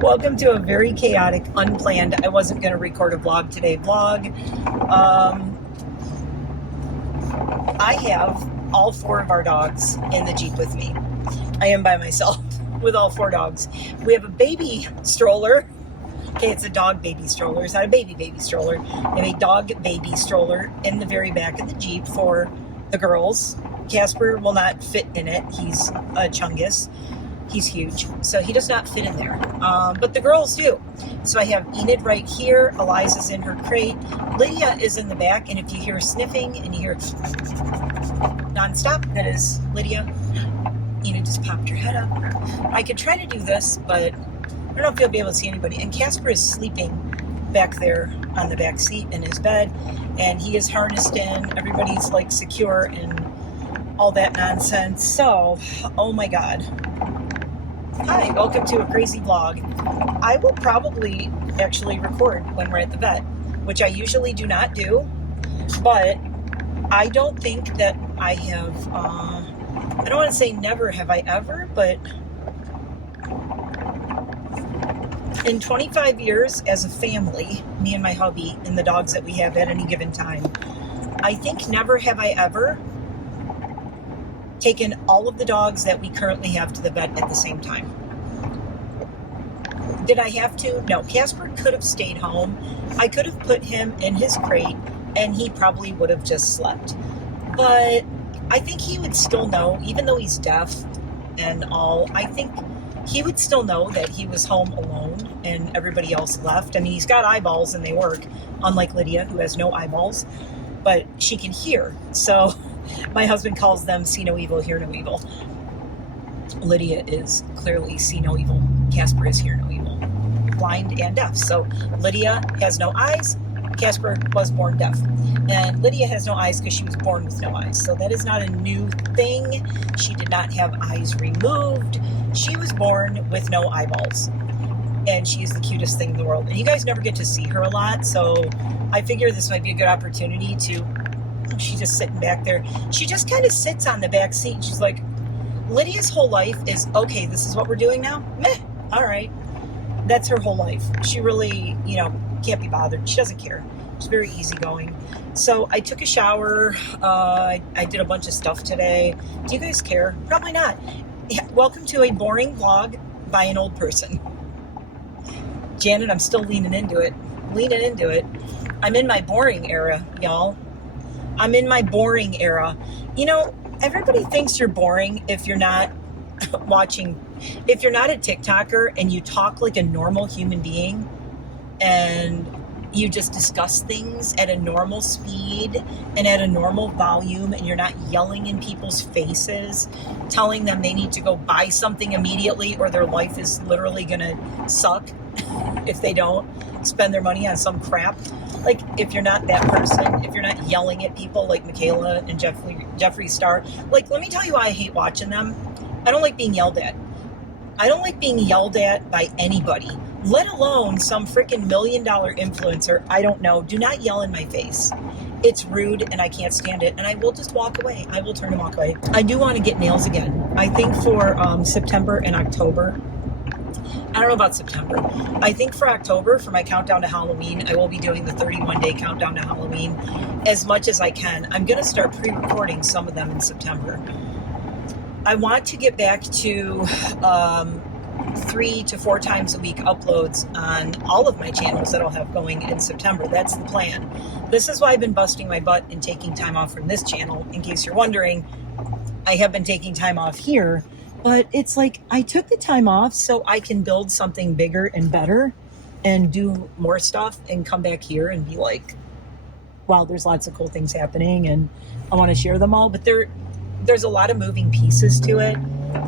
Welcome to a very chaotic, unplanned, I wasn't going to record a vlog today vlog. I have all 4 of our dogs in the Jeep with me. I am by myself with all 4 dogs. We have a baby stroller. Okay, it's a dog baby stroller. It's not a baby stroller. We have a dog baby stroller in the very back of the Jeep for the girls. Casper will not fit in it. He's a chungus. He's huge, so he does not fit in there. But the girls do. So I have Enid right here. Eliza's in her crate. Lydia is in the back, and if you hear sniffing and you hear nonstop, that is Lydia. Enid just popped her head up. I could try to do this, but I don't know if you'll be able to see anybody. And Casper is sleeping back there on the back seat in his bed, and he is harnessed in. Everybody's like secure and all that nonsense. So, oh my God. Hi, welcome to a crazy vlog. I will probably actually record when we're at the vet, which I usually do not do, but I don't think that I have, I don't want to say never have I ever, but in 25 years as a family, me and my hubby and the dogs that we have at any given time, I think never have I ever taken all of the dogs that we currently have to the vet at the same time. Did I have to? No. Casper could have stayed home. I could have put him in his crate and he probably would have just slept. But I think he would still know, even though he's deaf and all, I think he would still know that he was home alone and everybody else left. I mean, he's got eyeballs and they work, unlike Lydia, who has no eyeballs, but she can hear. So my husband calls them see no evil, hear no evil. Lydia is clearly see no evil. Casper is hear no evil. Blind and deaf. So Lydia has no eyes. Casper was born deaf. And Lydia has no eyes because she was born with no eyes. So that is not a new thing. She did not have eyes removed. She was born with no eyeballs. And she is the cutest thing in the world. And you guys never get to see her a lot. So I figure this might be a good opportunity to... She's just sitting back there. She just kind of sits on the back seat. She's like, Lydia's whole life is, okay, this is what we're doing now? Meh, all right. That's her whole life. She really, can't be bothered. She doesn't care. She's very easygoing. So I took a shower. I did a bunch of stuff today. Do you guys care? Probably not. Welcome to a boring vlog by an old person. Janet, I'm still leaning into it. I'm in my boring era, y'all. I'm in my boring era. Everybody thinks you're boring if you're not if you're not a TikToker and you talk like a normal human being and you just discuss things at a normal speed and at a normal volume and you're not yelling in people's faces, telling them they need to go buy something immediately or their life is literally gonna suck if they don't spend their money on some crap. Like, if you're not that person, if you're not yelling at people like Michaela and Jeffree Star, like, let me tell you why I hate watching them. I don't like being yelled at. I don't like being yelled at by anybody, let alone some freaking $1 million influencer. I don't know. Do not yell in my face. It's rude and I can't stand it. And I will just walk away. I will turn and walk away. I do want to get nails again. I think for September and October. I don't know about September. I think for October, for my countdown to Halloween, I will be doing the 31-day countdown to Halloween as much as I can. I'm going to start pre-recording some of them in September. I want to get back to 3 to 4 times a week uploads on all of my channels that I'll have going in September. That's the plan. This is why I've been busting my butt and taking time off from this channel. In case you're wondering, I have been taking time off here. But it's like I took the time off so I can build something bigger and better and do more stuff and come back here and be like, wow, there's lots of cool things happening and I want to share them all. But there's a lot of moving pieces to it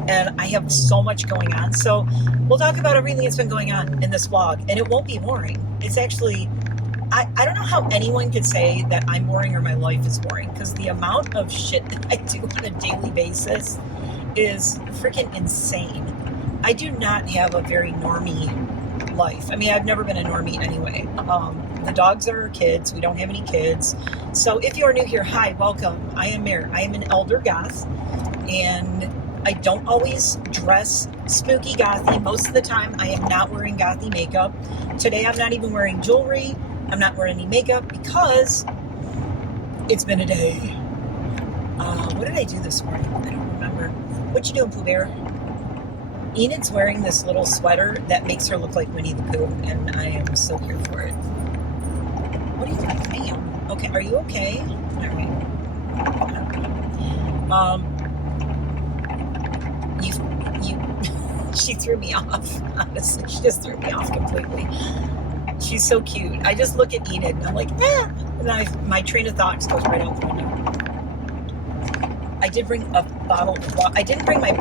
and I have so much going on. So we'll talk about everything that's been going on in this vlog and it won't be boring. It's actually, I don't know how anyone could say that I'm boring or my life is boring because the amount of shit that I do on a daily basis is freaking insane. I do not have a very normie life. I mean, I've never been a normie anyway. The dogs are our kids. We don't have any kids. So if you are new here, hi, welcome. I am Mare. I am an elder goth and I don't always dress spooky gothy. Most of the time, I am not wearing gothy makeup. Today, I'm not even wearing jewelry. I'm not wearing any makeup because it's been a day. What did I do this morning? I don't remember. What you doing, Pooh Bear? Enid's wearing this little sweater that makes her look like Winnie the Pooh, and I am so here for it. What are you doing, ma'am? Okay, are you okay? All right. She threw me off. Honestly, she just threw me off completely. She's so cute. I just look at Enid and I'm like, ah! And my train of thought goes right out the window. I did bring a bottle of water. I didn't bring my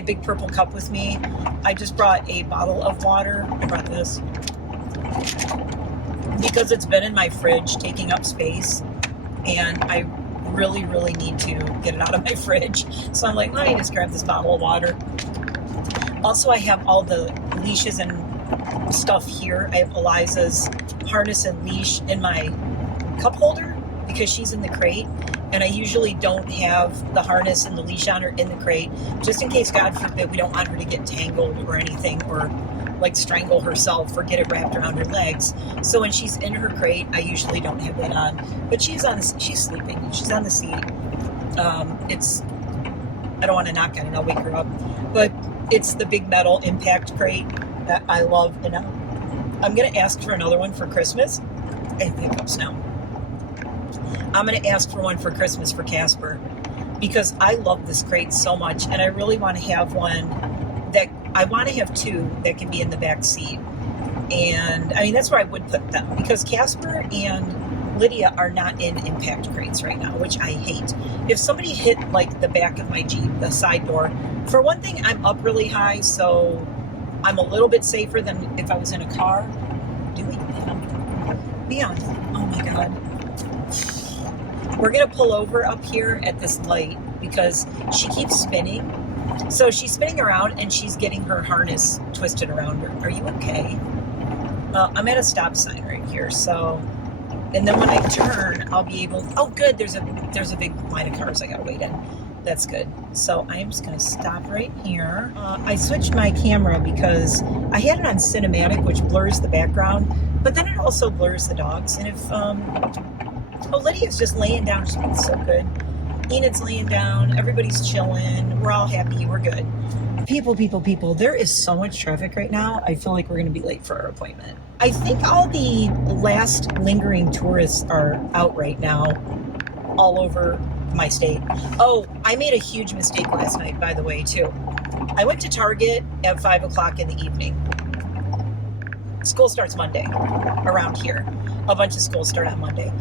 big purple cup with me. I just brought a bottle of water. I brought this because it's been in my fridge taking up space, and I really, really need to get it out of my fridge. So I'm like, let me just grab this bottle of water. Also, I have all the leashes and stuff here. I have Eliza's harness and leash in my cup holder because she's in the crate, and I usually don't have the harness and the leash on her in the crate, just in case, God forbid, we don't want her to get tangled or anything, or like strangle herself or get it wrapped around her legs. So when she's in her crate, I usually don't have that on. But she's sleeping. She's on the seat. I don't want to knock on it. I'll wake her up. But it's the big metal impact crate that I love. And I'm going to ask for another one for Christmas. I have hiccups now. I'm going to ask for one for Christmas for Casper because I love this crate so much, and I really want to have one that I want to have two that can be in the back seat. And I mean, that's where I would put them because Casper and Lydia are not in impact crates right now, which I hate. If somebody hit like the back of my Jeep, the side door, for one thing, I'm up really high, so I'm a little bit safer than if I was in a car. Beyond. Oh my God. We're going to pull over up here at this light because she keeps spinning. So she's spinning around and she's getting her harness twisted around her. Are you okay? I'm at a stop sign right here. So, and then when I turn, I'll be able. Oh, good. There's a big line of cars I got to wait in. That's good. So I am just going to stop right here. I switched my camera because I had it on cinematic, which blurs the background, but then it also blurs the dogs. And if Lydia's just laying down. She's been so good. Enid's laying down. Everybody's chilling. We're all happy. We're good. People. There is so much traffic right now. I feel like we're going to be late for our appointment. I think all the last lingering tourists are out right now all over my state. Oh, I made a huge mistake last night, by the way, too. I went to Target at 5 o'clock in the evening. School starts Monday around here. A bunch of schools start on Monday.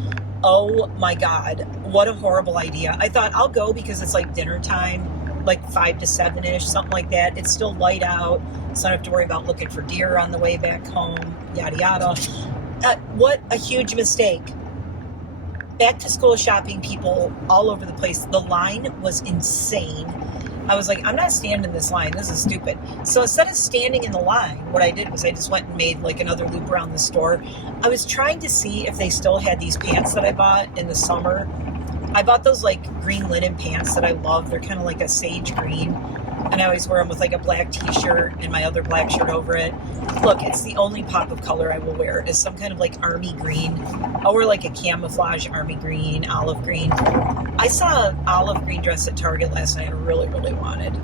Oh my God, what a horrible idea. I thought I'll go because it's like dinner time, like 5 to 7-ish, something like that. It's still light out, so I don't have to worry about looking for deer on the way back home, yada yada. What a huge mistake. Back to school shopping, people all over the place. The line was insane. I was like, I'm not standing in this line. This is stupid. So instead of standing in the line, what I did was I just went and made like another loop around the store. I was trying to see if they still had these pants that I bought in the summer. I bought those like green linen pants that I love. They're kind of like a sage green. And I always wear them with like a black t-shirt and my other black shirt over it. Look, it's the only pop of color I will wear is some kind of like army green. I'll wear like a camouflage army green, olive green. I saw an olive green dress at Target last night I really wanted.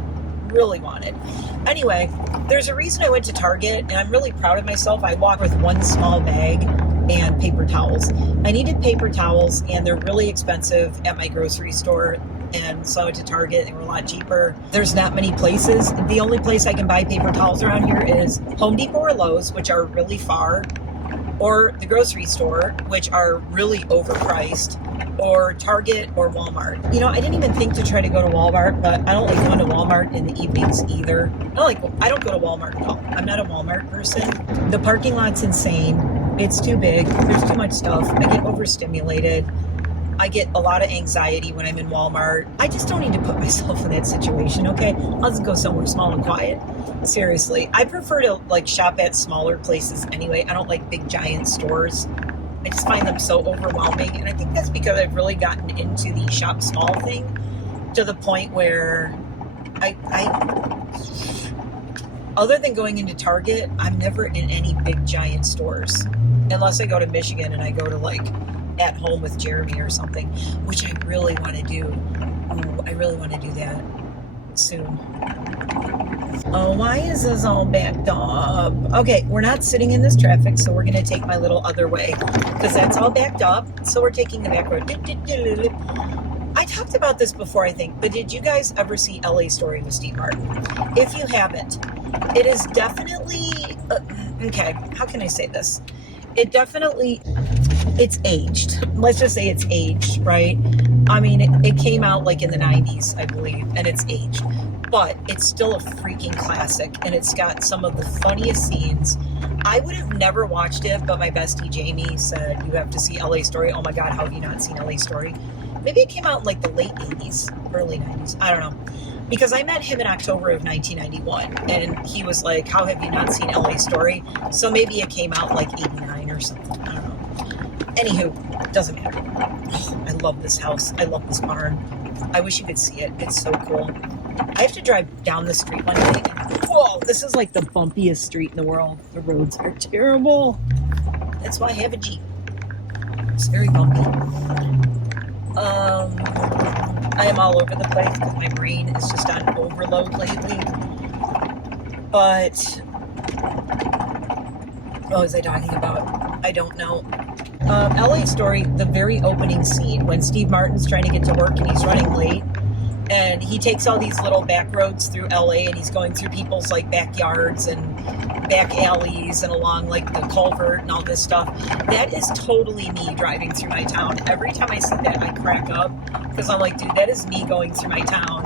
Anyway, there's a reason I went to Target, and I'm really proud of myself. I walked with one small bag and paper towels. I needed paper towels, and they're really expensive at my grocery store. And so I went to Target. They were a lot cheaper. There's not many places. The only place I can buy paper towels around here is Home Depot or Lowe's, which are really far, or the grocery store, which are really overpriced, or Target or Walmart. You know, I didn't even think to try to go to Walmart, but I don't like going to Walmart in the evenings either. I don't go to Walmart at all. I'm not a Walmart person. The parking lot's insane. It's too big. There's too much stuff. I get overstimulated. I get a lot of anxiety when I'm in Walmart. I just don't need to put myself in that situation, okay? I'll just go somewhere small and quiet. Seriously. I prefer to like shop at smaller places anyway. I don't like big giant stores. I just find them so overwhelming. And I think that's because I've really gotten into the shop small thing to the point where Other than going into Target, I'm never in any big giant stores. Unless I go to Michigan and I go to like At Home with Jeremy or something, which I really want to do. Ooh, I really want to do that soon. Oh, why is this all backed up? Okay, we're not sitting in this traffic, so we're going to take my little other way because that's all backed up. So we're taking the back road. I talked about this before, I think, but did you guys ever see LA Story with Steve Martin? If you haven't, it is definitely, okay, how can I say this? It's aged. Let's just say it's aged, right? I mean, it came out like in the 90s, I believe, and it's aged. But it's still a freaking classic, and it's got some of the funniest scenes. I would have never watched it, but my bestie Jamie said, you have to see LA Story. Oh my God, how have you not seen LA Story? Maybe it came out in like the late 80s, early 90s. I don't know. Because I met him in October of 1991, and he was like, how have you not seen LA Story? So maybe it came out like 89 or something. I don't know. Anywho, doesn't matter. Oh, I love this house. I love this barn. I wish you could see it. It's so cool. I have to drive down the street one day. Whoa, this is like the bumpiest street in the world. The roads are terrible. That's why I have a Jeep. It's very bumpy. I am all over the place because my brain is just on overload lately. But what was I talking about? I don't know. LA Story, the very opening scene when Steve Martin's trying to get to work and he's running late. And he takes all these little back roads through LA and he's going through people's like backyards and back alleys and along like the culvert and all this stuff. That is totally me driving through my town. Every time I see that, I crack up because I'm like, dude, that is me going through my town.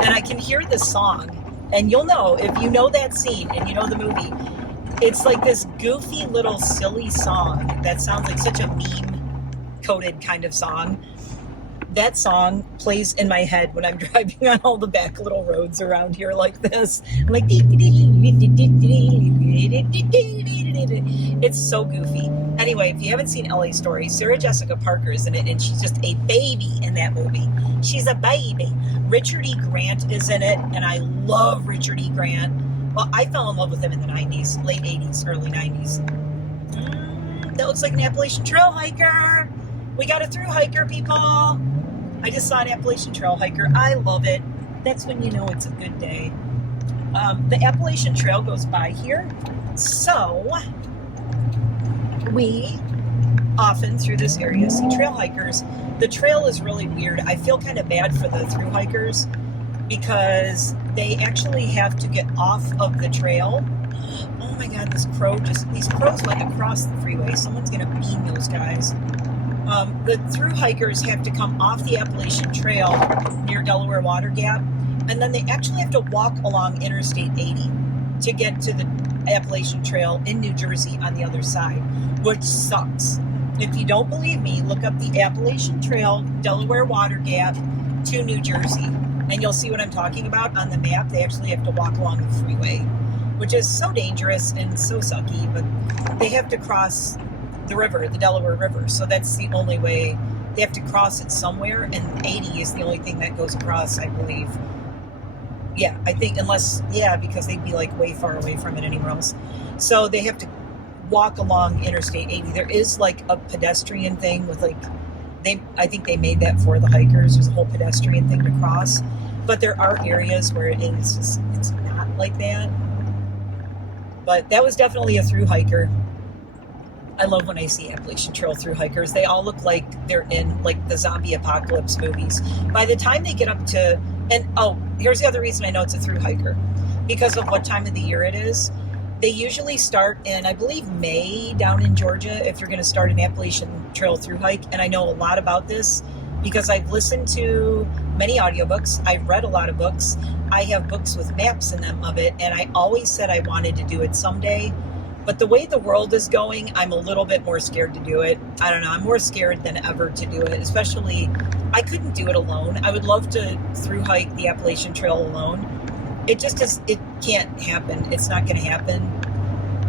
And I can hear the song. And you'll know, if you know that scene and you know the movie, it's like this goofy little silly song that sounds like such a meme-coded kind of song. That song plays in my head when I'm driving on all the back little roads around here like this. I'm like, it's so goofy. Anyway, if you haven't seen LA Story, Sarah Jessica Parker is in it, and she's just a baby in that movie. She's a baby. Richard E. Grant is in it, and I love Richard E. Grant. Well, I fell in love with him in the 90s, late 80s, early 90s. That looks like an Appalachian Trail hiker. We got a through hiker, people. I just saw an Appalachian Trail hiker. I love it. That's when you know it's a good day. The Appalachian Trail goes by here. So we often through this area see trail hikers. The trail is really weird. I feel kind of bad for the through hikers because they actually have to get off of the trail. Oh my God, these crows went across the freeway. Someone's going to beam those guys. The through hikers have to come off the Appalachian Trail near Delaware Water Gap, and then they actually have to walk along Interstate 80 to get to the Appalachian Trail in New Jersey on the other side, which sucks. If you don't believe me, look up the Appalachian Trail, Delaware Water Gap to New Jersey, and you'll see what I'm talking about on the map. They actually have to walk along the freeway, which is so dangerous and so sucky, but they have to cross the river, the Delaware River. So that's the only way. They have to cross it somewhere, and 80 is the only thing that goes across, I believe. Yeah, I think because they'd be like way far away from it anywhere else. So they have to walk along Interstate 80. There is like a pedestrian thing with like, I think they made that for the hikers. There's a whole pedestrian thing to cross. But there are areas where it's not like that. But that was definitely a through hiker. I love when I see Appalachian Trail through hikers. They all look like they're in like the zombie apocalypse movies. By the time they get up to, here's the other reason I know it's a through hiker. Because of what time of the year it is. They usually start in, I believe, May down in Georgia if you're going to start an Appalachian Trail through hike. And I know a lot about this because I've listened to many audiobooks. I've read a lot of books. I have books with maps in them of it. And I always said I wanted to do it someday. But the way the world is going, I'm a little bit more scared to do it. I don't know. I'm more scared than ever to do it, especially I couldn't do it alone. I would love to through hike the Appalachian Trail alone. It can't happen. It's not going to happen.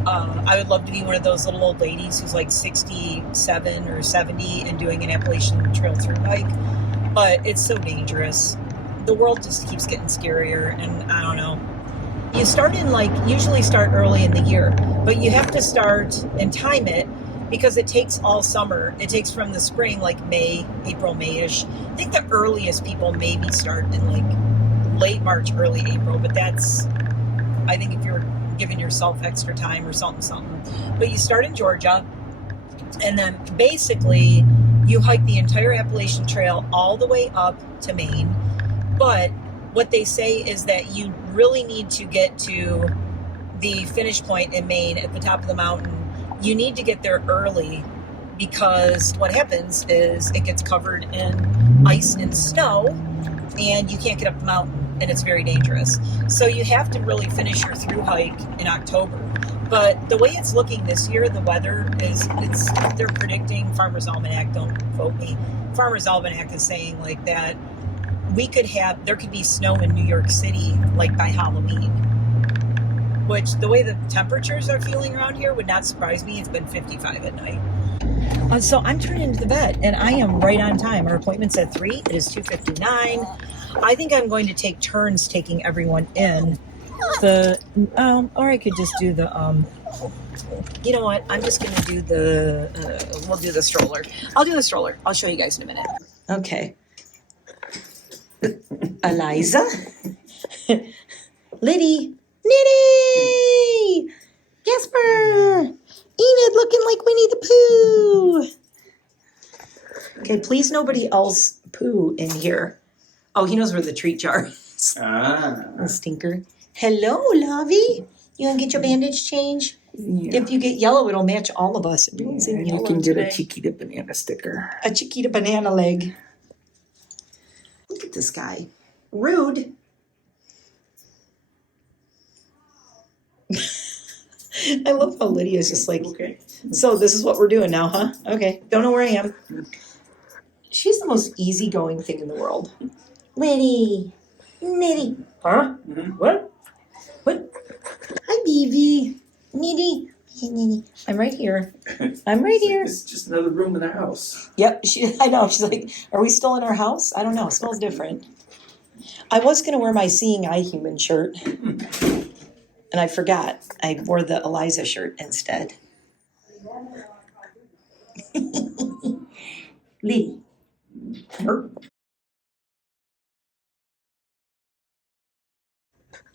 I would love to be one of those little old ladies who's like 67 or 70 and doing an Appalachian Trail through hike. But it's so dangerous. the world just keeps getting scarier, and I don't know. You start in usually start early in the year, but you have to start and time it because it takes all summer. It takes from the spring, like May, April, May-ish. I think the earliest people maybe start in late March, early April, but that's, I think if you're giving yourself extra time or something. But you start in Georgia, and then basically you hike the entire Appalachian Trail all the way up to Maine. But what they say is that you really need to get to the finish point in Maine at the top of the mountain. You need to get there early because what happens is it gets covered in ice and snow and you can't get up the mountain, and it's very dangerous. So you have to really finish your through hike in October. But the way it's looking this year, the weather is, they're predicting, Farmer's Almanac, don't quote me, Farmer's Almanac is saying that there could be snow in New York City by Halloween, which the way the temperatures are feeling around here would not surprise me. It's been 55 at night. So I'm turning into the vet, and I am right on time. Our appointment's at 3. It is 2:59. I think I'm going to take turns taking everyone in. Or I could just do the, you know what? I'm just going to do we'll do the stroller. I'll do the stroller. I'll show you guys in a minute. Okay. Eliza. Liddy. Nitty. Jasper. Enid looking like Winnie the Pooh. Okay, please nobody else poo in here. Oh, he knows where the treat jar is. A stinker. Hello, Lovey. You gonna get your bandage changed? Yeah. If you get yellow, it'll match all of us. Everyone's in yellow. You can get a Chiquita banana sticker. A Chiquita banana leg. Look at this guy. Rude. I love how Lydia's just okay. So this is what we're doing now, huh? Okay. Don't know where I am. She's the most easygoing thing in the world. Liddy. Nitty. Huh? Mm-hmm. What? Hi, Beavy. Nitty. I'm right here. It's just another room in the house. Yep. I know. She's like, are we still in our house? I don't know. It smells different. I was going to wear my Seeing Eye Human shirt. And I forgot. I wore the Eliza shirt instead. Lee.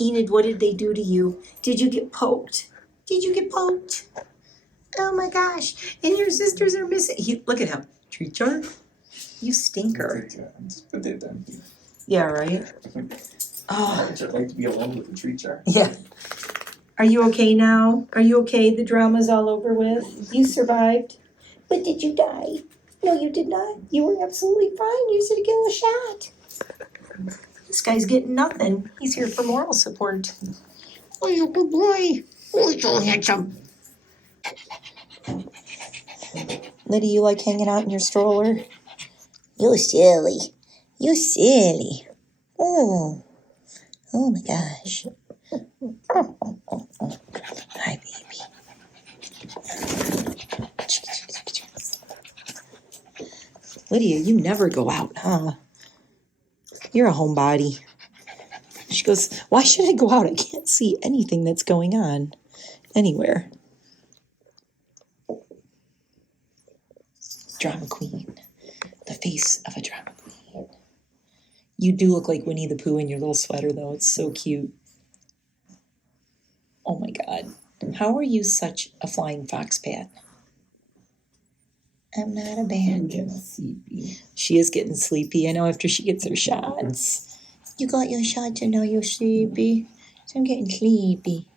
Enid, what did they do to you? Did you get poked? Oh my gosh. And your sisters are missing. Look at him. Treat jar? You stinker. Yeah, right? Oh. I'd like to be alone with the treat jar. Yeah. Are you okay now? Are you okay? The drama's all over with. You survived. But did you die? No, you did not. You were absolutely fine. You should have given a shot. This guy's getting nothing. He's here for moral support. Oh, you good boy. Oh, you're so handsome. Liddy, you like hanging out in your stroller? You silly. Oh my gosh. Hi, baby. Lydia, you never go out, huh? You're a homebody. She goes, why should I go out? I can't see anything that's going on anywhere. Drama queen. The face of a drama queen. You do look like Winnie the Pooh in your little sweater, though. It's so cute. Oh, my God. How are you such a flying fox, Pat? I'm not a bad. I'm getting sleepy. She is getting sleepy. I know after she gets her shots. You got your shots and now you're sleepy. So I'm getting sleepy.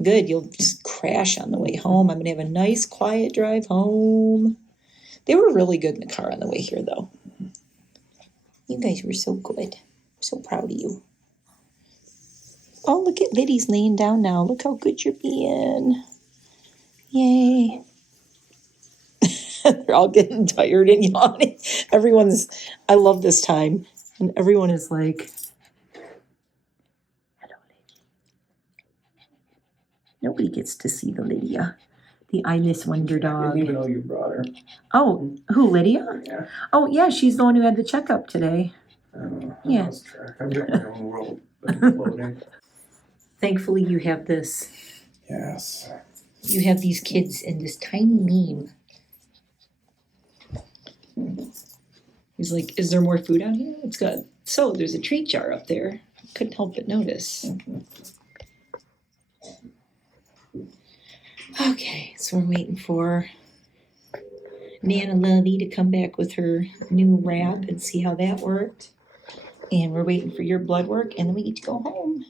Good. You'll just crash on the way home. I'm going to have a nice, quiet drive home. They were really good in the car on the way here, though. You guys were so good. I'm so proud of you. Oh, look at Liddy's laying down now. Look how good you're being. Yay. They're all getting tired and yawning. I love this time. And everyone is like, hello, Lydia. Nobody gets to see the Lydia, the eyeless wonder dog. I didn't even know you brought her. Oh, who, Lydia? Yeah. Oh, yeah, she's the one who had the checkup today. Yeah. lost track. I'm in my own world, but it's floating. Thankfully, you have this. Yes. You have these kids and this tiny meme. He's like, is there more food out here? It's got, so there's a treat jar up there. Couldn't help but notice. Okay, so we're waiting for Nana Lovey to come back with her new wrap and see how that worked. And we're waiting for your blood work, and then we get to go home.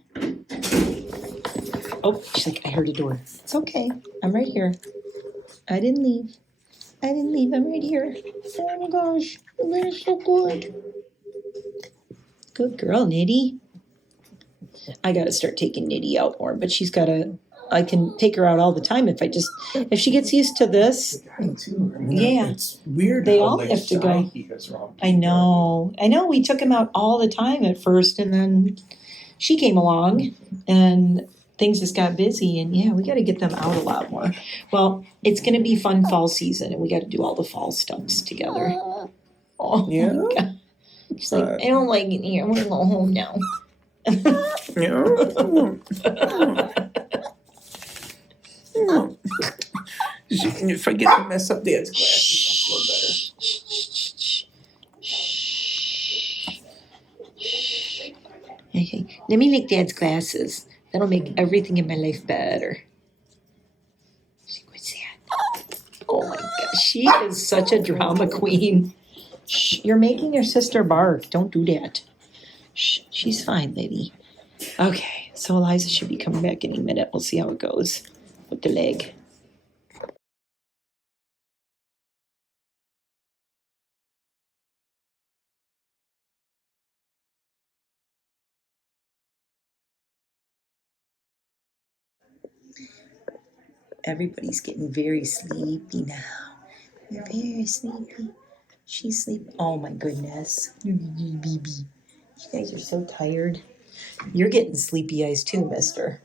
Oh, she's like, I heard a door. It's okay. I'm right here. I didn't leave. I'm right here. Oh my gosh, that is so good. Good girl, Nitty. I gotta start taking Nitty out more, but I can take her out all the time if she gets used to this. Yeah. It's weird. They how, all like, have to go. shy he is around I know. We took him out all the time at first, and then she came along, and things just got busy, and yeah, we gotta get them out a lot more. Well, it's gonna be fun fall season, and we gotta do all the fall stuffs together. Oh, Yeah. my God. She's like, I don't like it here. I wanna go home now. Yeah. If I get to mess up Dad's glasses, I'll feel better. Okay, let me lick Dad's glasses. That'll make everything in my life better. What's that? Oh my gosh, she is such a drama queen. Shh, you're making your sister bark. Don't do that. Shh, she's fine, lady. Okay, so Eliza should be coming back any minute. We'll see how it goes with the leg. Everybody's getting very sleepy now. They're very sleepy. She's sleeping. Oh my goodness. You guys are so tired. You're getting sleepy eyes too, mister.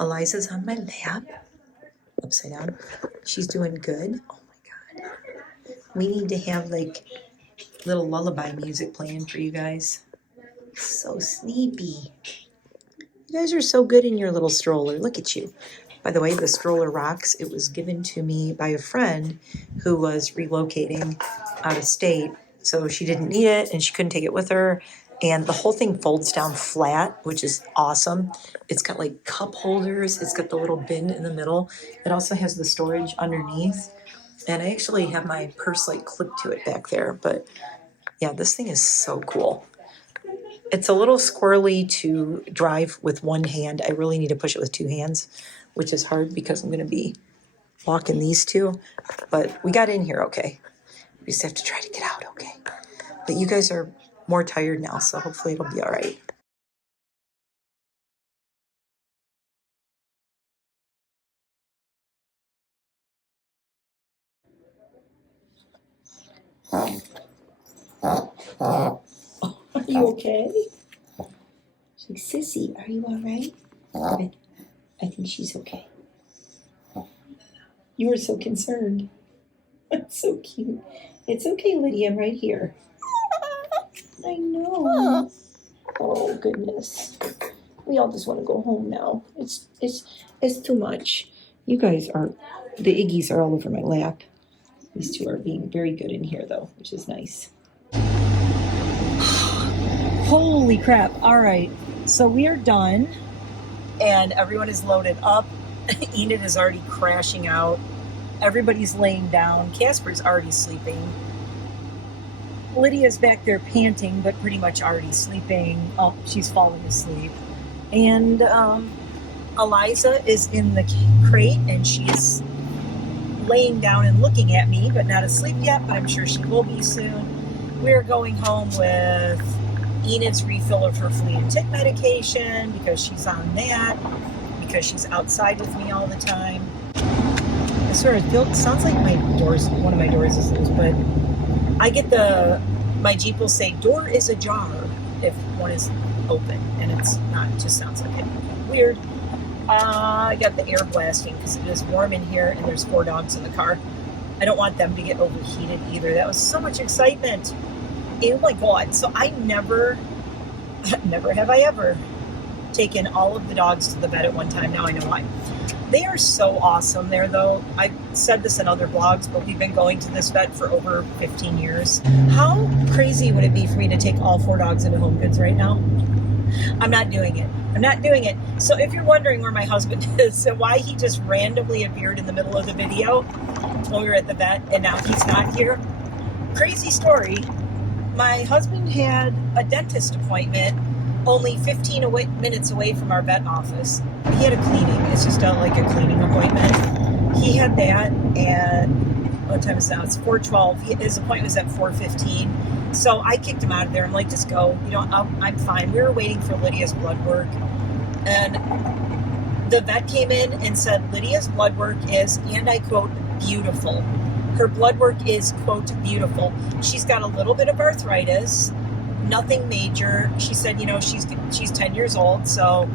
Eliza's on my lap. Upside down. She's doing good. Oh my God. We need to have like little lullaby music playing for you guys. So sleepy. You guys are so good in your little stroller. Look at you. By the way, the stroller rocks. It was given to me by a friend who was relocating out of state. So she didn't need it and she couldn't take it with her. And the whole thing folds down flat, which is awesome. It's got like cup holders. It's got the little bin in the middle. It also has the storage underneath. And I actually have my purse like clipped to it back there. But yeah, this thing is so cool. It's a little squirrely to drive with one hand. I really need to push it with two hands, which is hard because I'm going to be walking these two. But we got in here okay. We just have to try to get out okay. But you guys are more tired now, so hopefully it'll be all right. Are you okay? She's like, Sissy, are you all right? I think she's okay. You were so concerned. That's so cute. It's okay, Lydia, I'm right here. I know. Oh, goodness. We all just want to go home now. It's too much. You guys are, the Iggies are all over my lap. These two are being very good in here, though, which is nice. Holy crap. All right. So we are done and everyone is loaded up. Enid is already crashing out. Everybody's laying down. Casper's already sleeping. Lydia's back there panting, but pretty much already sleeping. Oh, she's falling asleep. And Eliza is in the crate and she's laying down and looking at me, but not asleep yet, but I'm sure she will be soon. We're going home with Enid's refill of her flea and tick medication because she's on that, because she's outside with me all the time. I swear, it sounds like my doors, one of my doors is loose, but I get my Jeep will say, door is ajar if one is open, and it's not, it just sounds like it. Weird. I got the air blasting because it is warm in here and there's 4 dogs in the car. I don't want them to get overheated either. That was so much excitement. Oh my God. So I never have I ever taken all of the dogs to the vet at one time. Now I know why. They are so awesome there, though. I've said this in other blogs, but we've been going to this vet for over 15 years. How crazy would it be for me to take all 4 dogs into Home Goods right now? I'm not doing it. I'm not doing it. So if you're wondering where my husband is and why he just randomly appeared in the middle of the video when we were at the vet and now he's not here, crazy story. My husband had a dentist appointment only 15 minutes away from our vet office. He had a cleaning. It's just like a cleaning appointment. He had that at, what time is it now? It's 4:12. His appointment was at 4:15. So I kicked him out of there. I'm like, just go. You know, I'm fine. We were waiting for Lydia's blood work. And the vet came in and said, Lydia's blood work is, and I quote, beautiful. Her blood work is, quote, beautiful. She's got a little bit of arthritis. Nothing major. She said, you know, she's 10 years old, so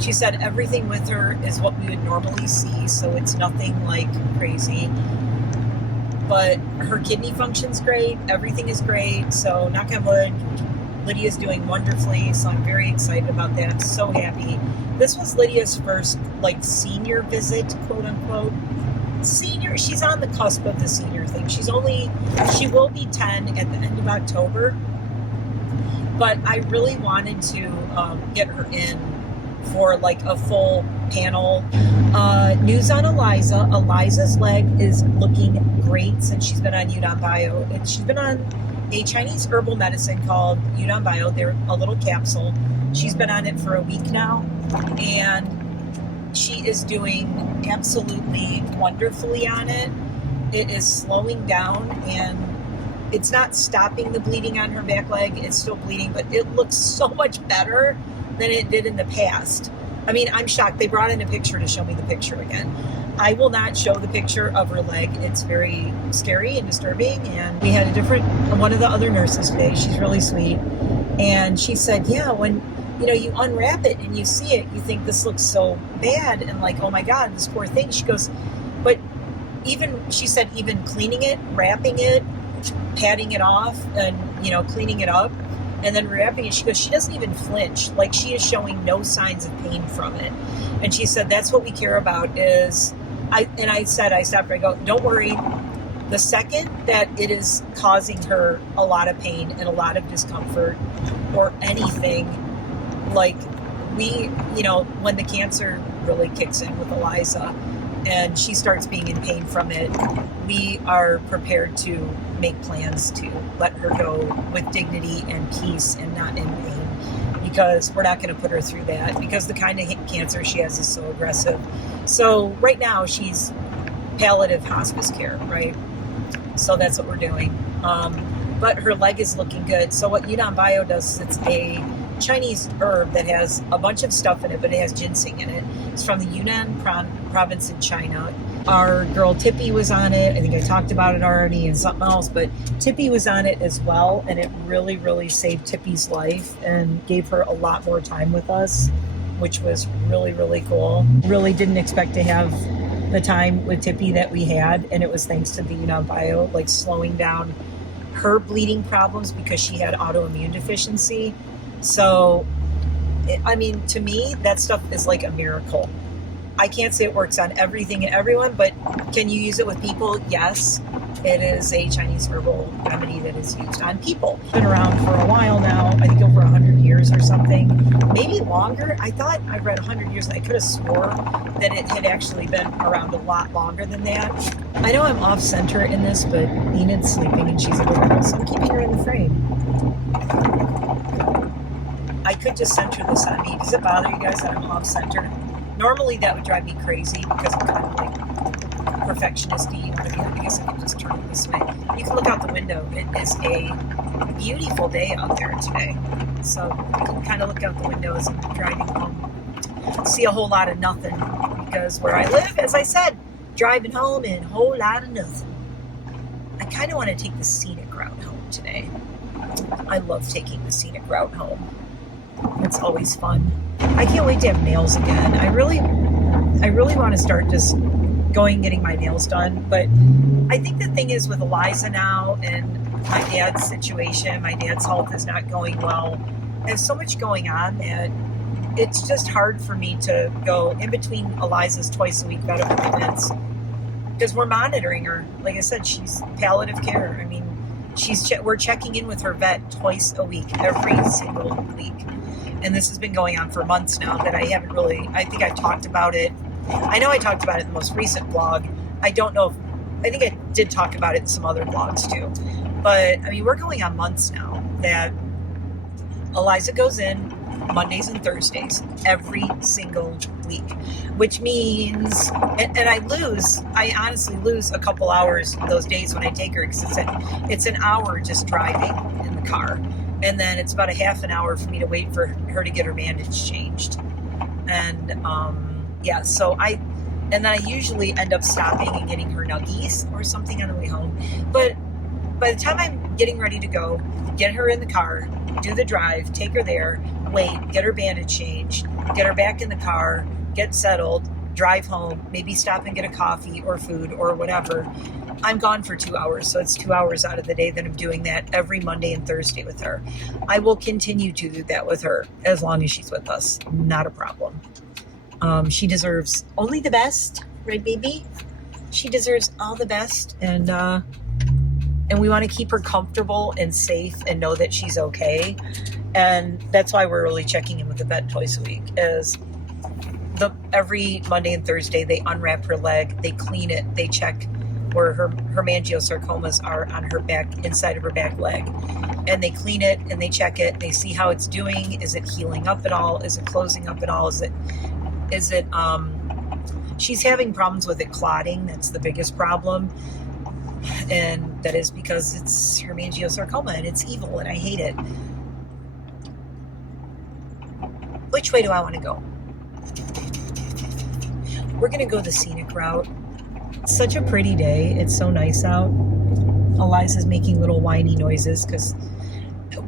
she said everything with her is what we would normally see, so it's nothing like crazy. But her kidney function's great. Everything is great. So knock on wood, Lydia's doing wonderfully. So I'm very excited about that. So happy. This was Lydia's first like senior visit, quote unquote. Senior. She's on the cusp of the senior thing. She will be 10 at the end of October. But I really wanted to get her in for like a full panel. News on Eliza. Eliza's leg is looking great since she's been on Yunnan Bio. And she's been on a Chinese herbal medicine called Yunnan Bio. They're a little capsule. She's been on it for a week now. And she is doing absolutely wonderfully on it. It is slowing down and it's not stopping the bleeding on her back leg. It's still bleeding, but it looks so much better than it did in the past. I mean, I'm shocked. They brought in a picture to show me the picture again. I will not show the picture of her leg. It's very scary and disturbing. And we had one of the other nurses today. She's really sweet. And she said, yeah, when, you know, you unwrap it and you see it, you think this looks so bad. And like, oh my God, this poor thing. She goes, but she said, even cleaning it, wrapping it, patting it off and, you know, cleaning it up and then wrapping it. She goes, she doesn't even flinch. Like she is showing no signs of pain from it. And she said, that's what we care about is, I stopped her, I go, don't worry. The second that it is causing her a lot of pain and a lot of discomfort or anything, like you know, when the cancer really kicks in with Eliza and she starts being in pain from it, we are prepared to make plans to let her go with dignity and peace and not in pain, because we're not going to put her through that, because the kind of cancer she has is so aggressive. So right now she's palliative hospice care, right? So that's what we're doing. But her leg is looking good. So what Yunnan Bio does, it's a Chinese herb that has a bunch of stuff in it, but it has ginseng in it. It's from the Yunnan province in China. Our girl Tippy was on it. I think I talked about it already and something else, but Tippy was on it as well, and it really, really saved Tippy's life and gave her a lot more time with us, which was really, really cool. Really didn't expect to have the time with Tippy that we had, and it was thanks to the Yunnan Bio, like slowing down her bleeding problems because she had autoimmune deficiency. So, I mean, to me, that stuff is like a miracle. I can't say it works on everything and everyone, but can you use it with people? Yes. It is a Chinese herbal remedy that is used on people. It's been around for a while now, I think over 100 years or something, maybe longer. I thought I read 100 years and I could have swore that it had actually been around a lot longer than that. I know I'm off center in this, but Enid's sleeping and she's adorable, so I'm keeping her in the frame. I could just center this on me. Does it bother you guys that I'm off center? Normally that would drive me crazy because I'm kind of like perfectionist-y. You know what I mean? I guess I can just turn it this way. You can look out the window. It is a beautiful day out there today. So you can kind of look out the window as I'm driving home. See a whole lot of nothing because where I live, as I said, driving home and a whole lot of nothing. I kind of want to take the scenic route home today. I love taking the scenic route home. It's always fun. I can't wait to have nails again. I really want to start just going getting my nails done. But I think the thing is with Eliza now and my dad's situation. My dad's health is not going well. I have so much going on that it's just hard for me to go in between Eliza's twice a week vet appointments because we're monitoring her. Like I said, she's palliative care. I mean, we're checking in with her vet twice a week, every single week. And this has been going on for months now that I haven't really, I think I've talked about it. I know I talked about it in the most recent vlog. I don't know I think I did talk about it in some other vlogs too. But I mean, we're going on months now that Eliza goes in Mondays and Thursdays every single week, which means, and I honestly lose a couple hours those days when I take her because it's an hour just driving in the car. And then it's about a half an hour for me to wait for her to get her bandage changed. And yeah, and then I usually end up stopping and getting her nuggies or something on the way home. But by the time I'm getting ready to go, get her in the car, do the drive, take her there, wait, get her bandage changed, get her back in the car, get settled, drive home, maybe stop and get a coffee or food or whatever, I'm gone for 2 hours. So it's 2 hours out of the day that I'm doing that every Monday and Thursday with her. I will continue to do that with her as long as she's with us. Not a problem. She deserves only the best, right, baby? She deserves all the best, and we want to keep her comfortable and safe and know that she's okay. And that's why we're really checking in with the vet twice a week. Is every Monday and Thursday they unwrap her leg, they clean it, they check where her hemangiosarcomas are on her back, inside of her back leg, and they clean it and they check it. They see how it's doing. Is it healing up at all? Is it closing up at all? Is it she's having problems with it clotting. That's the biggest problem. And that is because it's hemangiosarcoma and it's evil and I hate it. Which way do I want to go? We're going to go the scenic route. It's such a pretty day. It's so nice out. Eliza's making little whiny noises because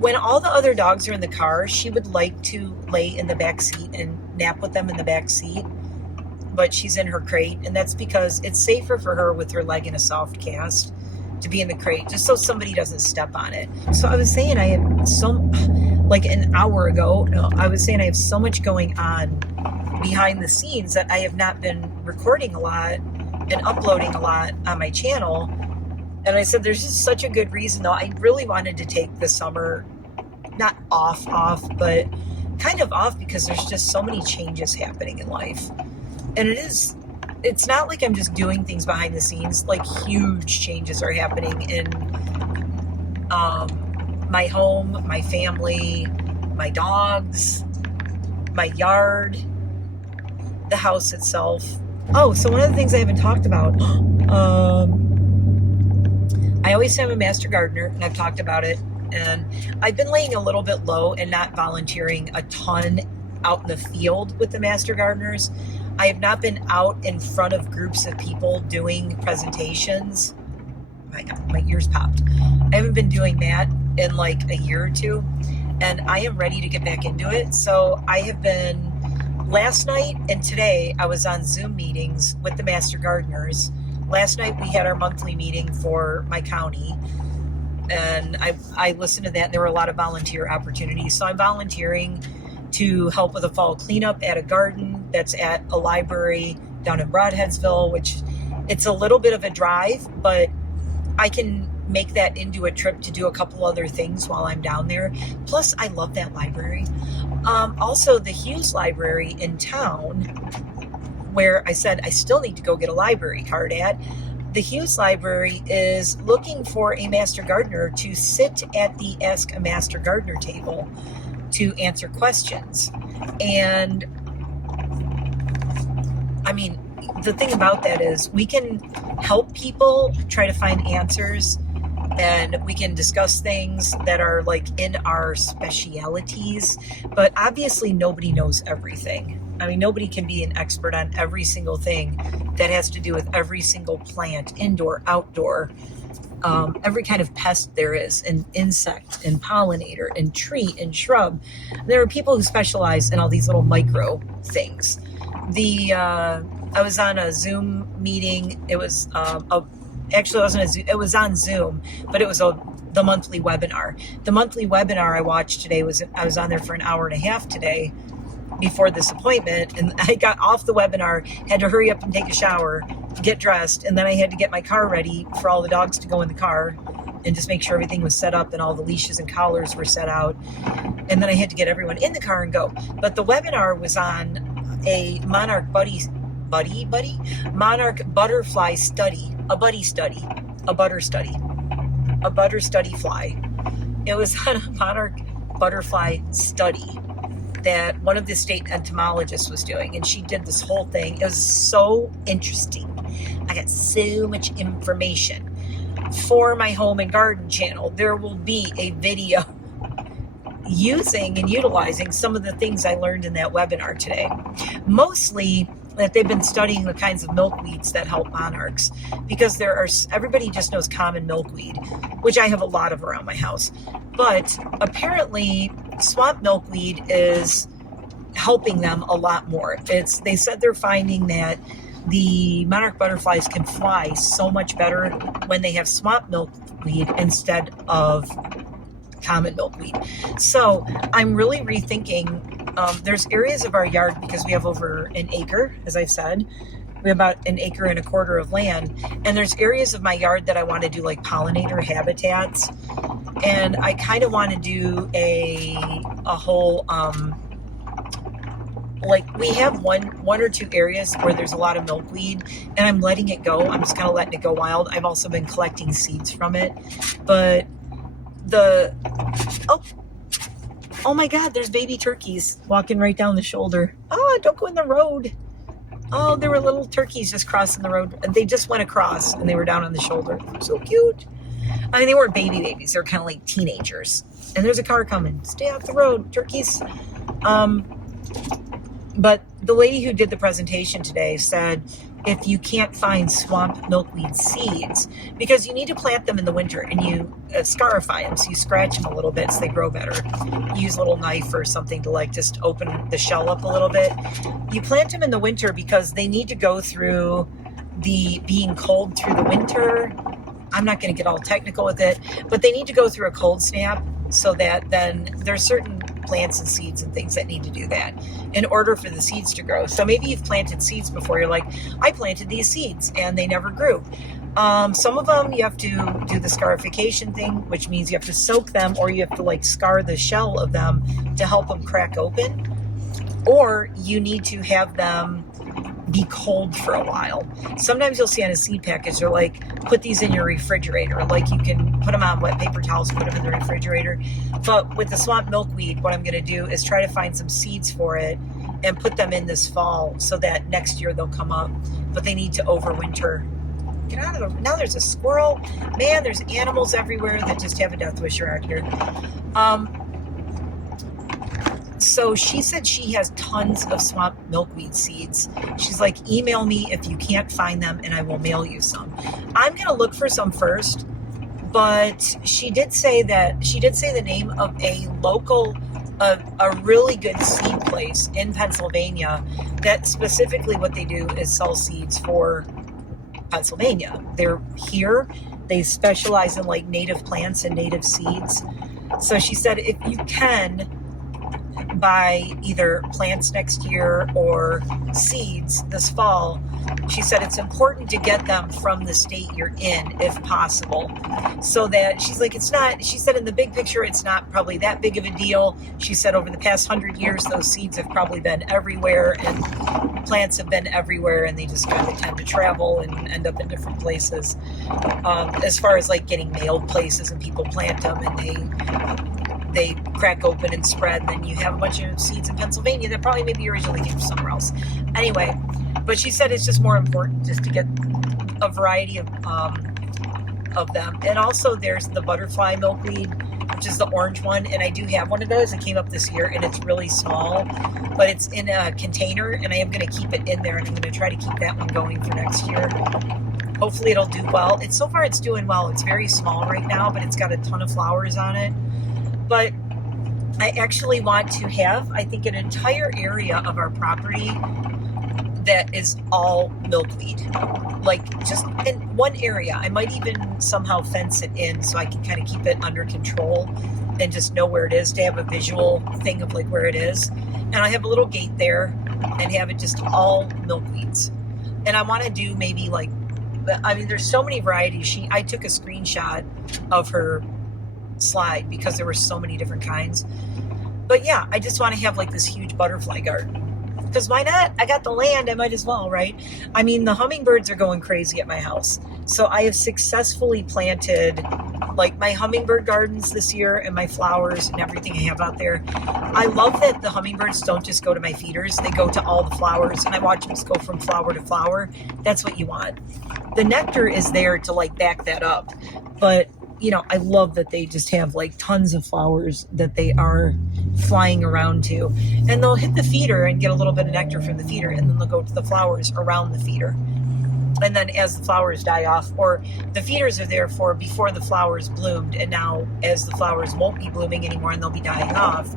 when all the other dogs are in the car, she would like to lay in the back seat and nap with them in the back seat, but she's in her crate, and that's because it's safer for her with her leg in a soft cast to be in the crate, just so somebody doesn't step on it. So I was saying I have like an hour ago, I was saying I have so much going on behind the scenes that I have not been recording a lot and uploading a lot on my channel. And I said, there's just such a good reason, though. I really wanted to take the summer, not off, but kind of off because there's just so many changes happening in life. And it's not like I'm just doing things behind the scenes. Like, huge changes are happening in my home, my family, my dogs, my yard, the house itself. Oh, so one of the things I haven't talked about, I always have a master gardener, and I've talked about it, and I've been laying a little bit low and not volunteering a ton out in the field with the master gardeners. I have not been out in front of groups of people doing presentations. My God, my ears popped. I haven't been doing that in like a year or two, and I am ready to get back into it. So I have been, last night and today, I was on Zoom meetings with the master gardeners. Last night we had our monthly meeting for my county, and I listened to that. There were a lot of volunteer opportunities. So I'm volunteering to help with a fall cleanup at a garden that's at a library down in Broadheadsville, which it's a little bit of a drive, but I can make that into a trip to do a couple other things while I'm down there. Plus, I love that library. Also, the Hughes Library in town, where I said I still need to go get a library card at. The Hughes Library is looking for a master gardener to sit at the Ask a Master Gardener table to answer questions. And I mean, the thing about that is we can help people try to find answers, and we can discuss things that are like in our specialities, but obviously nobody knows everything. I mean, nobody can be an expert on every single thing that has to do with every single plant, indoor, outdoor, every kind of pest there is, and insect, and pollinator, and tree, and shrub. There are people who specialize in all these little micro things. I was on a Zoom meeting. It was it was on Zoom, but it was a the monthly webinar. The monthly webinar I watched today I was on there for an hour and a half today before this appointment, and I got off the webinar, had to hurry up and take a shower, get dressed, and then I had to get my car ready for all the dogs to go in the car and just make sure everything was set up and all the leashes and collars were set out. And then I had to get everyone in the car and go. But the webinar was on a Monarch Monarch butterfly study, a butter study fly. It was on a Monarch butterfly study that one of the state entomologists was doing, and she did this whole thing. It was so interesting. I got so much information. For my home and garden channel, there will be a video using and utilizing some of the things I learned in that webinar today. Mostly that they've been studying the kinds of milkweeds that help monarchs, because everybody just knows common milkweed, which I have a lot of around my house. But apparently swamp milkweed is helping them a lot more. They said they're finding that the monarch butterflies can fly so much better when they have swamp milkweed instead of common milkweed. So I'm really rethinking. There's areas of our yard, because we have over an acre, as I've said. We have about an acre and a quarter of land, and there's areas of my yard that I want to do like pollinator habitats, and I kind of want to do a whole like we have one or two areas where there's a lot of milkweed, and I'm letting it go. I'm just kind of letting it go wild. I've also been collecting seeds from it, but oh my God, there's baby turkeys walking right down the shoulder. Oh, don't go in the road. Oh, there were little turkeys just crossing the road. They just went across and they were down on the shoulder. So cute. I mean, they weren't babies. They were kind of like teenagers. And there's a car coming. Stay off the road, turkeys. But the lady who did the presentation today said, if you can't find swamp milkweed seeds, because you need to plant them in the winter, and you scarify them, so you scratch them a little bit so they grow better. You use a little knife or something to like just open the shell up a little bit. You plant them in the winter because they need to go through the being cold through the winter. I'm not going to get all technical with it, but they need to go through a cold snap, so that then there's certain plants and seeds and things that need to do that in order for the seeds to grow. So maybe you've planted seeds before. You're like, I planted these seeds and they never grew. Some of them you have to do the scarification thing, which means you have to soak them, or you have to like scar the shell of them to help them crack open, or you need to have them be cold for a while. Sometimes you'll see on a seed package, they're like, put these in your refrigerator. Like you can put them on wet paper towels, put them in the refrigerator. But with the swamp milkweed, what I'm going to do is try to find some seeds for it and put them in this fall so that next year they'll come up. But they need to overwinter. Get out of the, now there's a squirrel. Man, there's animals everywhere that just have a death wish around here. So she said she has tons of swamp milkweed seeds. She's like, email me if you can't find them and I will mail you some. I'm going to look for some first, but she did say the name of a local, a really good seed place in Pennsylvania that specifically what they do is sell seeds for Pennsylvania. They're here. They specialize in like native plants and native seeds. So she said, if you can buy either plants next year or seeds this fall, she said it's important to get them from the state you're in if possible, so that she's like, it's not, she said in the big picture it's not probably that big of a deal. She said over the past 100 years those seeds have probably been everywhere and plants have been everywhere, and they just kind of tend to travel and end up in different places, as far as like getting mailed places, and people plant them and they crack open and spread, and then you have a bunch of seeds in Pennsylvania that probably maybe originally came from somewhere else. Anyway, but she said it's just more important just to get a variety of them. And also there's the butterfly milkweed, which is the orange one, and I do have one of those. It came up this year, and it's really small, but it's in a container, and I am going to keep it in there, and I'm going to try to keep that one going for next year. Hopefully it'll do well. So far it's doing well. It's very small right now, but it's got a ton of flowers on it. But I actually want to have, I think, an entire area of our property that is all milkweed. Like just in one area. I might even somehow fence it in so I can kind of keep it under control and just know where it is to have a visual thing of like where it is. And I have a little gate there and have it just all milkweeds. And I want to do maybe like, I mean, there's so many varieties. I took a screenshot of her slide because there were so many different kinds. But yeah, I just want to have like this huge butterfly garden. Because why not? I got the land, I might as well, right? I mean, the hummingbirds are going crazy at my house. So I have successfully planted like my hummingbird gardens this year and my flowers and everything I have out there. I love that the hummingbirds don't just go to my feeders. They go to all the flowers and I watch them just go from flower to flower. That's what you want. The nectar is there to like back that up. But you know, I love that they just have like tons of flowers that they are flying around to. And they'll hit the feeder and get a little bit of nectar from the feeder, and then they'll go to the flowers around the feeder. And then as the flowers die off, or the feeders are there for before the flowers bloomed, and now as the flowers won't be blooming anymore and they'll be dying off,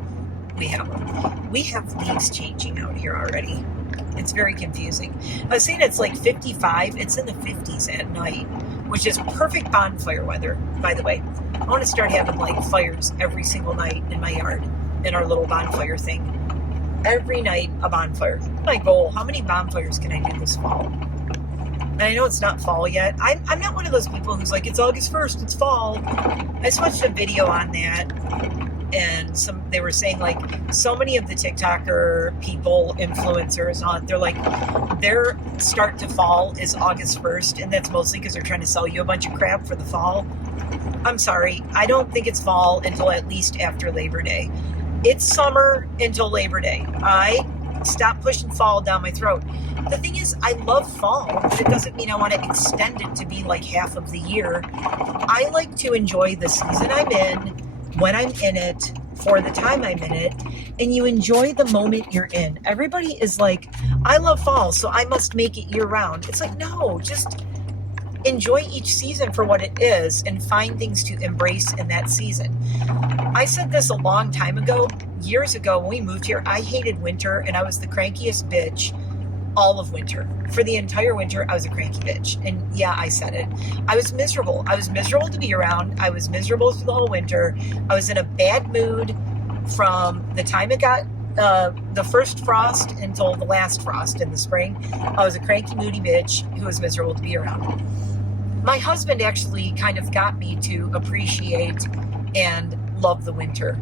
we have them. We have leaves changing out here already. It's very confusing. I was saying it's like 55. It's in the 50s at night, which is perfect bonfire weather, by the way. I want to start having like fires every single night in my yard, in our little bonfire thing. Every night a bonfire. My goal, how many bonfires can I do this fall? And I know it's not fall yet. I'm not one of those people who's like, it's August 1st, it's fall. I just watched a video on that, and they were saying like so many of the TikToker people, influencers, they're like their start to fall is August 1st, and that's mostly because they're trying to sell you a bunch of crap for the fall. I'm sorry, I don't think it's fall until at least after Labor Day. It's summer until Labor Day. I stop pushing fall down my throat. The thing is, I love fall, but it doesn't mean I want to extend it to be like half of the year. I like to enjoy the season I'm in, when I'm in it, for the time I'm in it, and you enjoy the moment you're in. Everybody is like, I love fall, so I must make it year round. It's like, no, just enjoy each season for what it is and find things to embrace in that season. I said this a long time ago, years ago when we moved here. I hated winter and I was the crankiest bitch all of winter. For the entire winter, I was a cranky bitch. And yeah, I said it. I was miserable. I was miserable to be around. I was miserable through the whole winter. I was in a bad mood from the time it got the first frost until the last frost in the spring. I was a cranky, moody bitch who was miserable to be around. My husband actually kind of got me to appreciate and love the winter.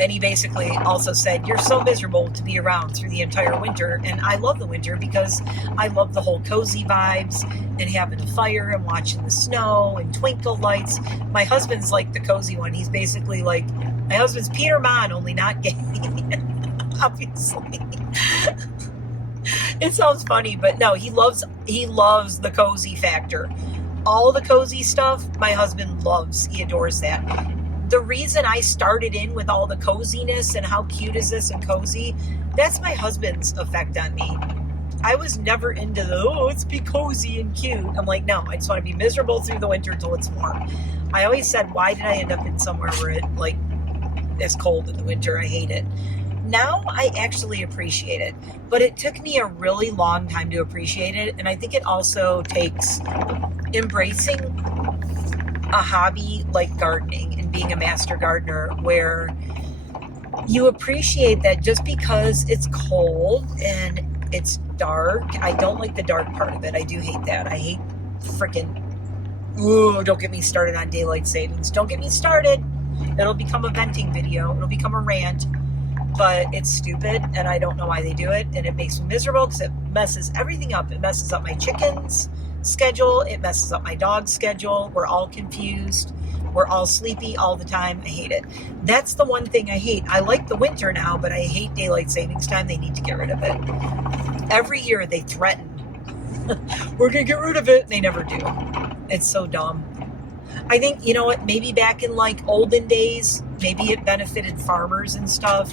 And he basically also said, you're so miserable to be around through the entire winter. And I love the winter because I love the whole cozy vibes and having a fire and watching the snow and twinkle lights. My husband's like the cozy one. He's basically like, my husband's Peter Mon, only not gay, obviously. It sounds funny, but no, he loves the cozy factor. All the cozy stuff, my husband loves. He adores that. The reason I started in with all the coziness and how cute is this and cozy, that's my husband's effect on me. I was never into let's be cozy and cute. I'm like, no, I just want to be miserable through the winter until it's warm. I always said, why did I end up in somewhere where it like is cold in the winter? I hate it. Now I actually appreciate it, but it took me a really long time to appreciate it. And I think it also takes embracing a hobby like gardening and being a master gardener, where you appreciate that just because it's cold and it's dark. I don't like the dark part of it. I do hate that. I hate freaking, don't get me started on daylight savings. Don't get me started. It'll become a venting video. It'll become a rant, but it's stupid and I don't know why they do it. And it makes me miserable because it messes everything up. It messes up my chickens' schedule. It messes up my dog's schedule. We're all confused. We're all sleepy all the time. I hate it. That's the one thing I hate. I like the winter now, but I hate daylight savings time. They need to get rid of it. Every year they threaten, we're going to get rid of it. And they never do. It's so dumb. I think, you know what, maybe back in like olden days, maybe it benefited farmers and stuff.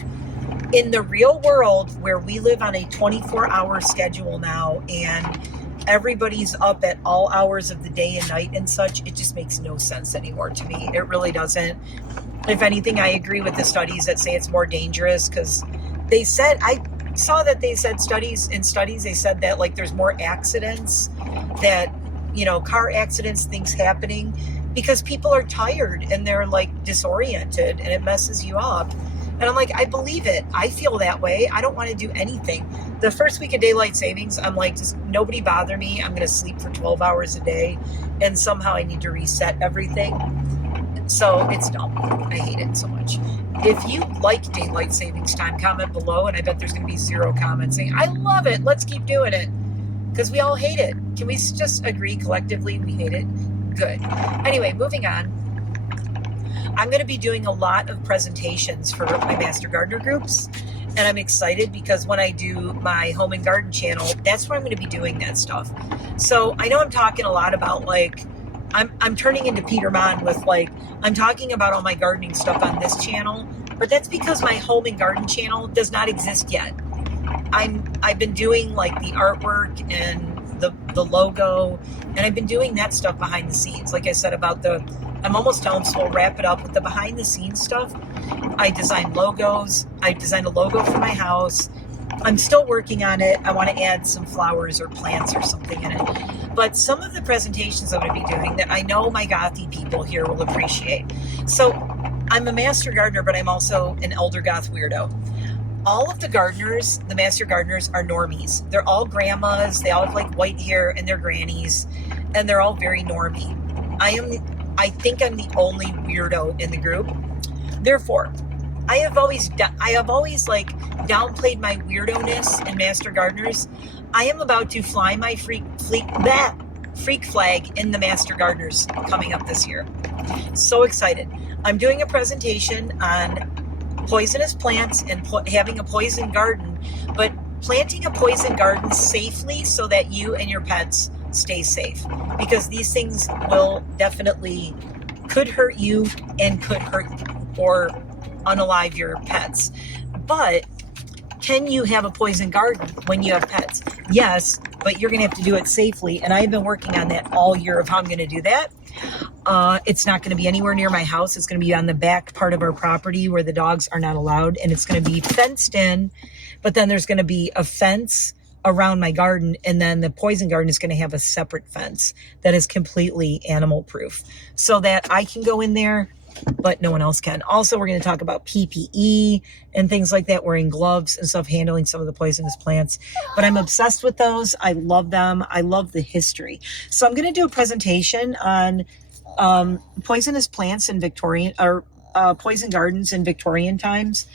In the real world where we live on a 24-hour schedule now and everybody's up at all hours of the day and night and such, it just makes no sense anymore to me. It really doesn't. If anything, I agree with the studies that say it's more dangerous because they said, saw that they said studies they said that like there's more accidents, that, you know, car accidents, things happening because people are tired and they're like disoriented and it messes you up. And I'm like, I believe it. I feel that way. I don't want to do anything. The first week of daylight savings, I'm like, just nobody bother me. I'm going to sleep for 12 hours a day. And somehow I need to reset everything. So it's dumb. I hate it so much. If you like daylight savings time, comment below. And I bet there's going to be 0 comments saying, I love it. Let's keep doing it. Because we all hate it. Can we just agree collectively we hate it? Good. Anyway, moving on. I'm going to be doing a lot of presentations for my Master Gardener groups. And I'm excited because when I do my home and garden channel, that's where I'm going to be doing that stuff. So I know I'm talking a lot about like, I'm turning into Peter Mon with like, I'm talking about all my gardening stuff on this channel, but that's because my home and garden channel does not exist yet. I've been doing like the artwork and the logo, and I've been doing that stuff behind the scenes. Like I said about I'm almost done, so we'll wrap it up with the behind the scenes stuff. I designed logos. I designed a logo for my house. I'm still working on it. I want to add some flowers or plants or something in it. But some of the presentations I'm going to be doing that I know my gothy people here will appreciate. So I'm a master gardener, but I'm also an elder goth weirdo. All of the gardeners, the master gardeners, are normies. They're all grandmas. They all have like white hair and they're grannies, and they're all very normie. I think I'm the only weirdo in the group. Therefore, I have always like downplayed my weirdo-ness in master gardeners. I am about to fly my freak flag in the master gardeners coming up this year. So excited. I'm doing a presentation on poisonous plants and having a poison garden, but planting a poison garden safely so that you and your pets stay safe, because these things will definitely could hurt you and could hurt or unalive your pets. But can you have a poison garden when you have pets? Yes, but you're going to have to do it safely. And I've been working on that all year of how I'm going to do that. It's not going to be anywhere near my house. It's going to be on the back part of our property where the dogs are not allowed. And it's going to be fenced in. But then there's going to be a fence around my garden. And then the poison garden is going to have a separate fence that is completely animal proof so that I can go in there, but no one else can. Also, we're going to talk about PPE and things like that, wearing gloves and stuff, handling some of the poisonous plants. But I'm obsessed with those. I love them. I love the history. So I'm going to do a presentation on poisonous plants in Victorian, or poison gardens in Victorian times.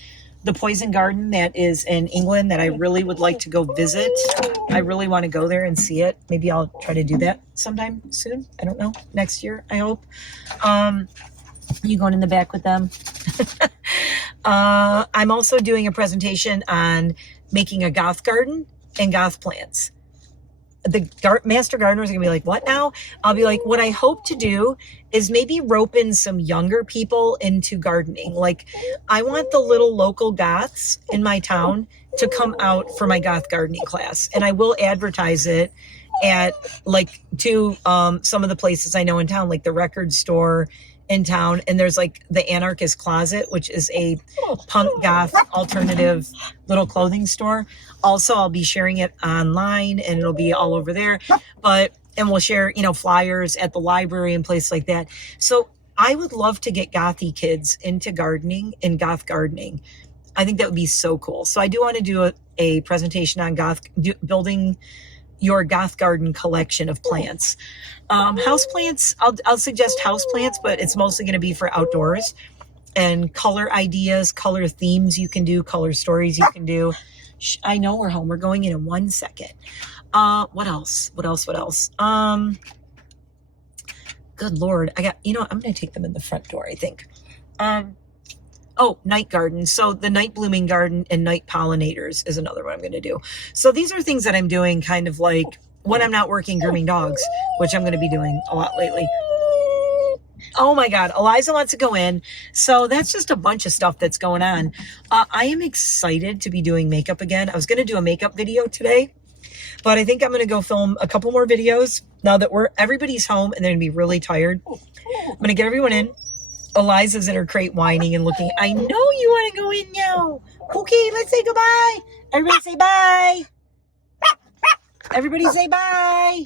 The poison garden that is in England that I really would like to go visit. I really want to go there and see it. Maybe I'll try to do that sometime soon. I don't know. Next year, I hope. You going in the back with them? I'm also doing a presentation on making a goth garden and goth plants. The master gardeners are going to be like, what now? I'll be like, what I hope to do is maybe rope in some younger people into gardening. Like, I want the little local goths in my town to come out for my goth gardening class. And I will advertise it at like to some of the places I know in town, like the record store in town. And there's like the Anarchist Closet, which is a punk goth alternative little clothing store. Also, I'll be sharing it online and it'll be all over there. And we'll share, flyers at the library and places like that. So I would love to get gothy kids into gardening and goth gardening. I think that would be so cool. So I do want to do a presentation on building your goth garden collection of plants. House plants, I'll suggest house plants, but it's mostly going to be for outdoors. And color ideas, color themes you can do, color stories you can do. I know we're home. We're going in 1 second. What else? Good Lord. I'm going to take them in the front door, I think. Night garden. So the night blooming garden and night pollinators is another one I'm going to do. So these are things that I'm doing kind of like when I'm not working grooming dogs, which I'm going to be doing a lot lately. Oh my God, Eliza wants to go in. So that's just a bunch of stuff that's going on. I am excited to be doing makeup again. I was going to do a makeup video today, but I think I'm going to go film a couple more videos now that everybody's home and they're going to be really tired. I'm going to get everyone in. Eliza's in her crate whining and looking. I know you want to go in now. Okay, let's say goodbye. Everybody say bye. Everybody say bye.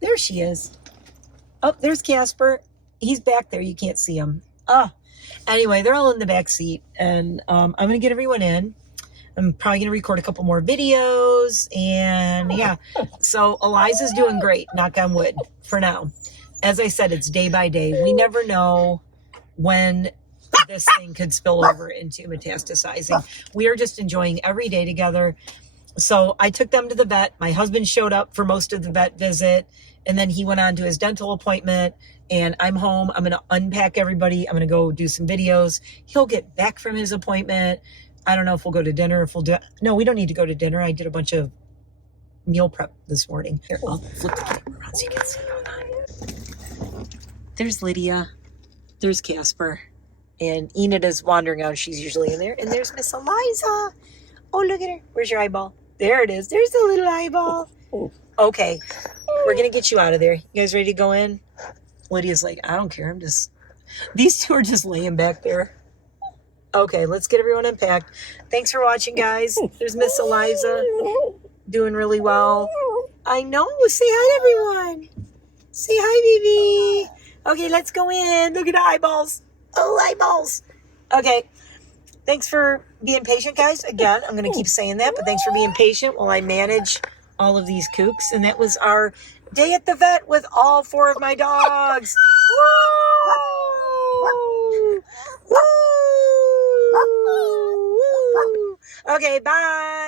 There she is. Oh, there's Casper. He's back there. You can't see him. Anyway, they're all in the back seat, and I'm going to get everyone in. I'm probably going to record a couple more videos, and yeah. So Eliza's doing great, knock on wood, for now. As I said, it's day by day. We never know when this thing could spill over into metastasizing. We are just enjoying every day together. So I took them to the vet. My husband showed up for most of the vet visit, and then he went on to his dental appointment, and I'm home. I'm going to unpack everybody. I'm going to go do some videos. He'll get back from his appointment. I don't know if we'll go to dinner, no, we don't need to go to dinner. I did a bunch of meal prep this morning. Here, I'll flip the camera around so you can see. Hold on. There's Lydia. There's Casper. And Enid is wandering out. She's usually in there. And there's Miss Eliza. Oh, look at her. Where's your eyeball? There it is. There's the little eyeball. Okay. We're going to get you out of there. You guys ready to go in? Lydia's like, I don't care. These two are just laying back there. Okay, let's get everyone unpacked. Thanks for watching, guys. There's Miss Eliza doing really well. I know. Say hi to everyone. Say hi, baby. Okay, let's go in. Look at the eyeballs. Oh, eyeballs. Okay. Thanks for being patient, guys. Again, I'm going to keep saying that, but thanks for being patient while I manage all of these kooks. And that was our day at the vet with all 4 of my dogs. Woo! Woo! Woo! Okay, bye.